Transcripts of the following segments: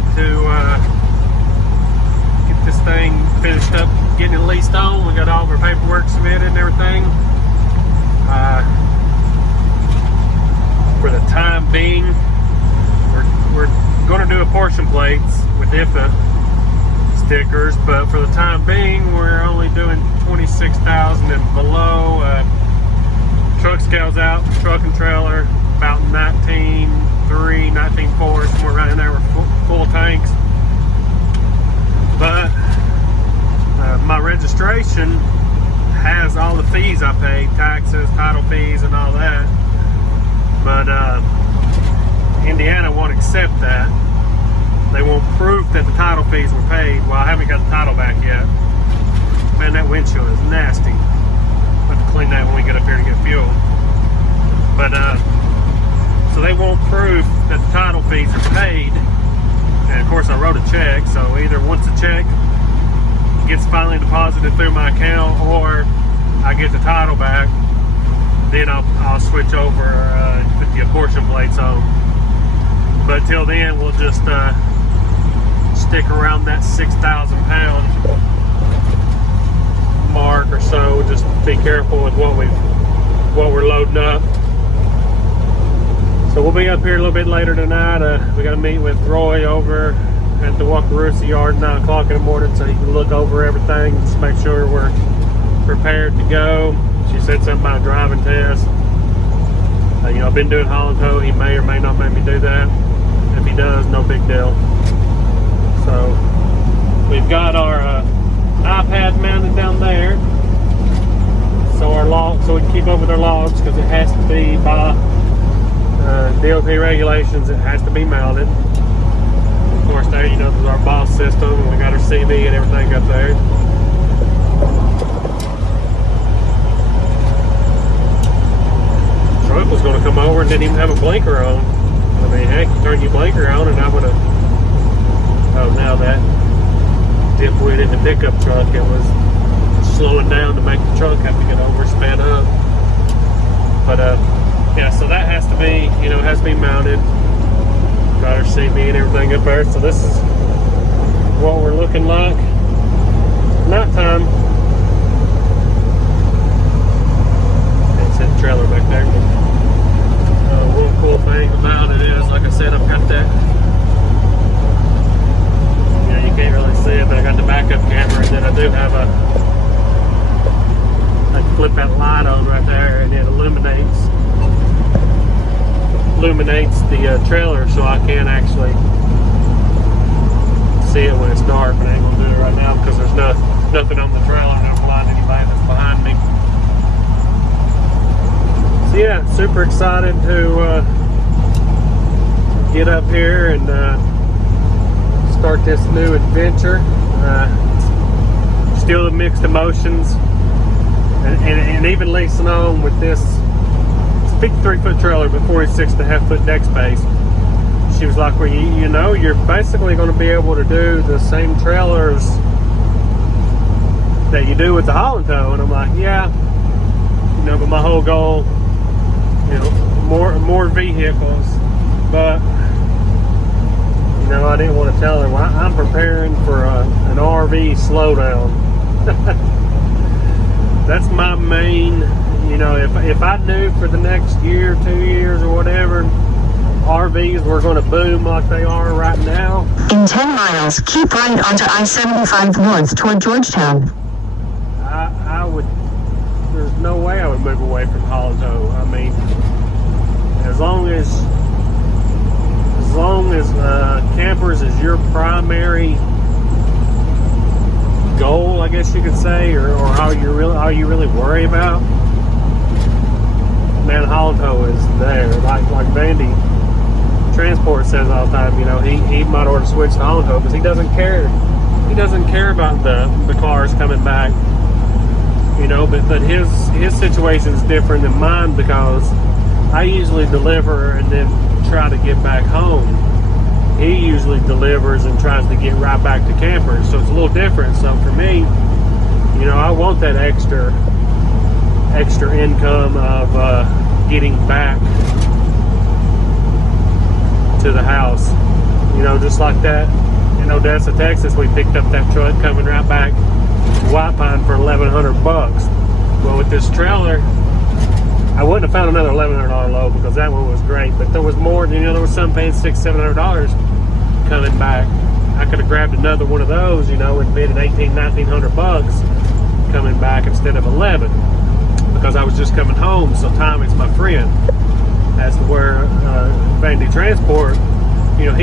up to get this thing finished up, getting it leased on. We got all of our paperwork submitted and everything. For the time being, we're going to do apportion plates with IFA stickers, but for the time being, we're only doing 26,000 and below. Truck scales out, truck and trailer, about 19.3, 19.4, somewhere around in there with full tanks. But my registration has all the fees I paid, taxes, title fees, and all that. But Indiana won't accept that. They want proof that the title fees were paid. Well, I haven't got the title back yet. Man, that windshield is nasty. I'll have to clean that when we get up here to get fuel. But so they want proof that the title fees are paid. And of course I wrote a check, so either once the check gets finally deposited through my account or I get the title back, then I'll switch over and put the apportion plates on. But till then, we'll just stick around that 6,000 pound mark or so. Just be careful with what we're loading up. So we'll be up here a little bit later tonight. We got to meet with Roy over at the Wakarusa yard at 9 o'clock in the morning, so he can look over everything, just make sure we're prepared to go. She said something about a driving test. You know, I've been doing haul and tow. He may or may not make me do that. If he does, no big deal. So we've got our iPad mounted down there, so our log, so we can keep up with our logs, because it has to be by DOT regulations. It has to be mounted. Of course, there, you know, there's our boss system, and we got our CV and everything up there. Truck was going to come over and didn't even have a blinker on. I mean, heck, you turn your blinker on and I would have. Oh, now that dipwit in the pickup truck, it was slowing down to make the truck have to get over, sped up. But yeah, so that has to be, you know, has to be mounted. Got our CV and everything up there. So this is what we're looking like. Nighttime. Can't see the trailer back there. One cool thing about it is, like I said, I've got that, you know, you can't really see it, but I got the backup camera, and then I do have I can flip that light on right there, and it illuminates the trailer, so I can actually see it when it's dark. But I ain't gonna do it right now because there's nothing on the trailer, and I'm blind anybody that's behind me. So yeah, super excited to get up here and start this new adventure. Still the mixed emotions, and even leasing on with this 53-foot trailer but 46.5-foot deck space. She was like, well, you know, you're basically going to be able to do the same trailers that you do with the haul and tow. And I'm like, yeah, you know, but my whole goal, you know, more vehicles. But you know, I didn't want to tell her, well, I'm preparing for an RV slowdown. That's my main, you know, if I knew for the next year, 2 years or whatever, RVs were going to boom like they are right now. In 10 miles, keep right onto I-75 north toward Georgetown. I would, there's no way I would move away from haul and tow. I mean, as long as campers is your primary goal, I guess you could say, or how you really worry about, man, haul and tow is there. Like Vandy Transport says all the time, you know, he might order to switch to haul and tow because he doesn't care. He doesn't care about the cars coming back, you know. But his situation is different than mine, because I usually deliver and then try to get back home. He usually delivers and tries to get right back to campers, so it's a little different. So for me, you know, I want that extra income of getting back to the house. You know, just like that in Odessa, Texas, we picked up that truck coming right back to White Pine for $1,100 bucks. Well, with this trailer, I wouldn't have found another $1,100 load because that one was great, but there was more. You know, there was some paying $600-700 coming back. I could have grabbed another one of those, you know, and bid at $1,800-1,900 bucks coming back instead of 11, because I was just coming home. So Tommy's my friend. As to where Vandy Transport, you know,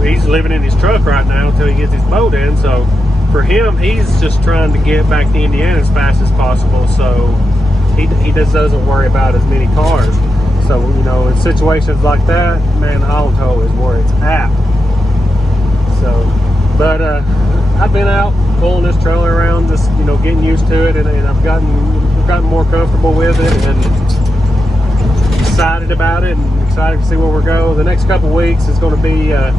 he's living in his truck right now until he gets his boat in. So for him, he's just trying to get back to Indiana as fast as possible. So he just doesn't worry about as many cars. So, you know, in situations like that, man, auto is where it's at. So, but I've been out pulling this trailer around, just, you know, getting used to it, and I've gotten more comfortable with it, and excited about it, and excited to see where we go. The next couple weeks is going to be a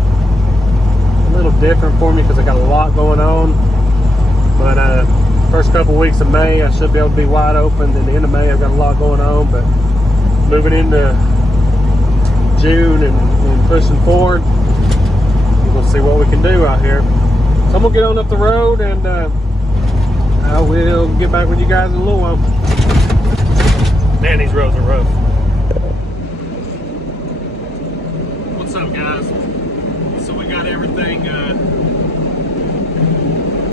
little different for me because I got a lot going on. But first couple weeks of May, I should be able to be wide open. Then the end of May, I've got a lot going on. But moving into June and pushing forward, we'll see what we can do out here. So I'm gonna get on up the road, and I will get back with you guys in a little while. Man, these roads are rough. What's up, guys? So we got everything done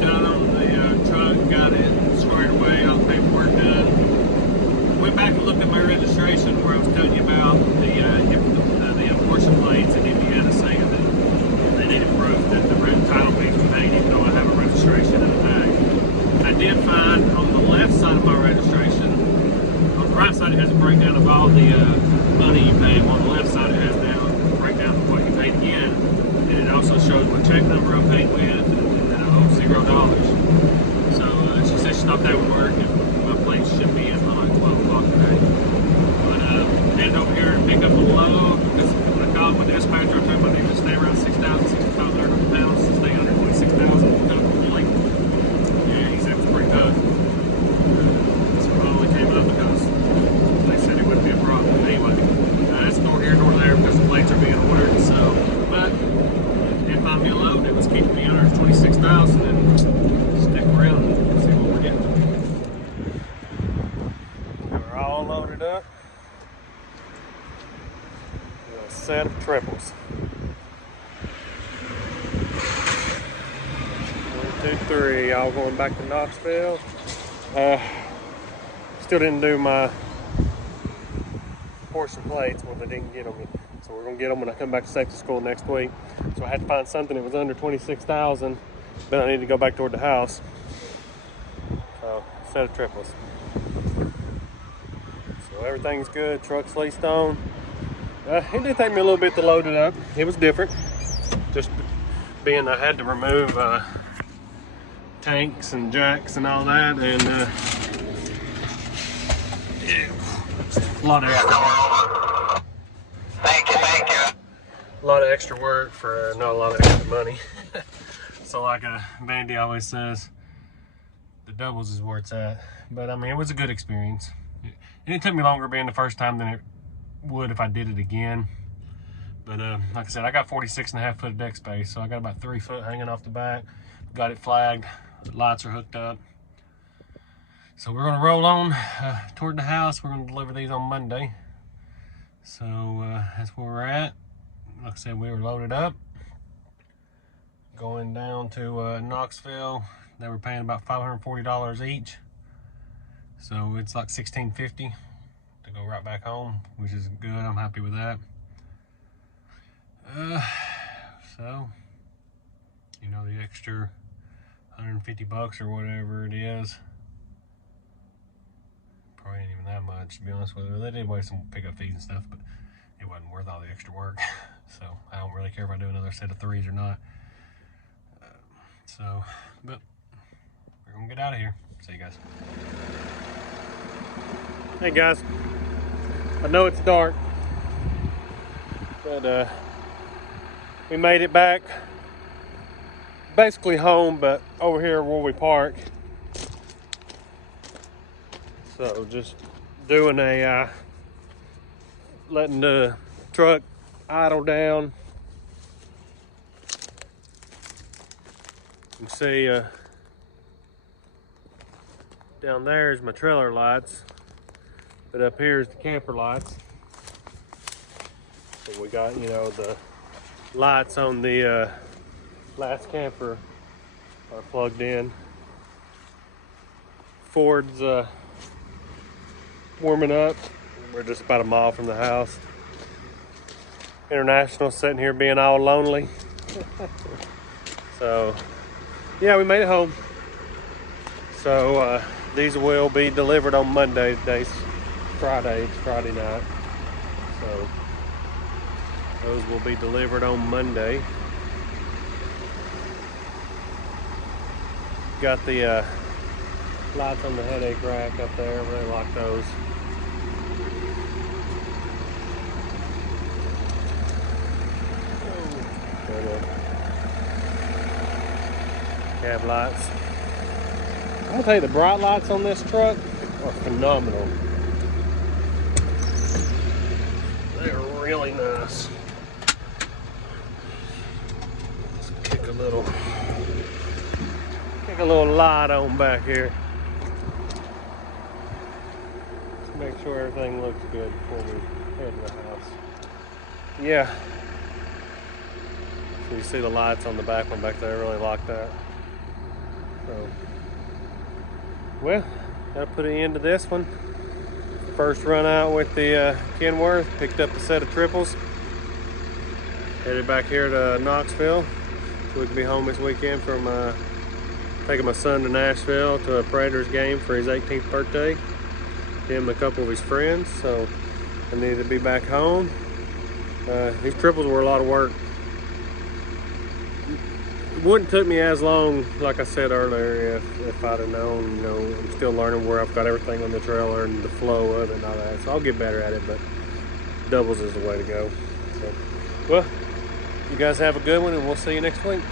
on the truck, got it squared away, all the paperwork done. Went back and looked at my registration where I was telling you about the abortion plates in Indiana, saying that they needed proof that the title page was paid, even though I have a registration in the back. I did find on the left side of my registration, on the right side it has a breakdown of all the money you pay. On the left side it has down a breakdown of what you paid again, and it also shows what check number I paid with, and then I owe $0. So she said she thought that would work, and my plates should be in by like 12 o'clock today. But headed over here and pick up a load, because when I called my dispatcher, I told him I need to stay around 6,500 pounds to stay under 26,000 comfortably. Yeah, he said it was pretty tough. So I only came up because they said it wouldn't be a problem. Anyway, that's nor here nor there because the plates are being ordered. So, but did find me a load that was keeping me under 26,000, and stick around and see what we're getting. We're all loaded up. A set of triples. 1, 2, 3. All going back to Knoxville. Still didn't do my portion plates. Well, they didn't get them. So we're gonna get them when I come back to safety school next week. So I had to find something that was under 26,000. Then I need to go back toward the house. So, set of triples. So everything's good. Truck's leased on. It did take me a little bit to load it up. It was different. Just being I had to remove tanks and jacks and all that, and a lot of extra work. Thank you. A lot of extra work for not a lot of extra money. So like Vandy always says, the doubles is where it's at. But I mean, it was a good experience. It took me longer being the first time than it would if I did it again. But like I said, I got 46.5 foot of deck space, so I got about 3 foot hanging off the back. Got it flagged. The lights are hooked up. So we're gonna roll on toward the house. We're gonna deliver these on Monday. So that's where we're at. Like I said, we were loaded up. Going down to Knoxville. They were paying about $540 each. So it's like $1,650 to go right back home, which is good. I'm happy with that. So, you know, the extra $150 or whatever it is, probably ain't even that much, to be honest with you. They did waste some pickup fees and stuff, but it wasn't worth all the extra work. So I don't really care if I do another set of 3s or not. But we're gonna get out of here. See you guys. Hey guys, I know it's dark, but we made it back basically home, but over here where we park. So just doing a letting the truck idle down You can see down there is my trailer lights, but up here is the camper lights. So we got, you know, the lights on the last camper are plugged in. Ford's warming up. We're just about a mile from the house. International sitting here being all lonely. So yeah, we made it home. So these will be delivered on Monday. Today's Friday. It's Friday night. So those will be delivered on Monday. Got the lights on the headache rack up there. Really like those. Cab lights. I'm gonna tell you, the bright lights on this truck are phenomenal. They're really nice. Let's kick a little light on back here. Let's make sure everything looks good before we head to the house. Yeah. So you see the lights on the back one back there. I really like that. So, well, gotta put an end to this one. First run out with the Kenworth. Picked up a set of triples. Headed back here to Knoxville, so we can be home this weekend from taking my son to Nashville to a Predators game for his 18th birthday. Him and a couple of his friends. So I needed to be back home. These triples were a lot of work. It wouldn't took me as long, like I said earlier, if I'd have known. You know, I'm still learning where I've got everything on the trailer and the flow of it and all that. So I'll get better at it, but doubles is the way to go. So, well, you guys have a good one, and we'll see you next week.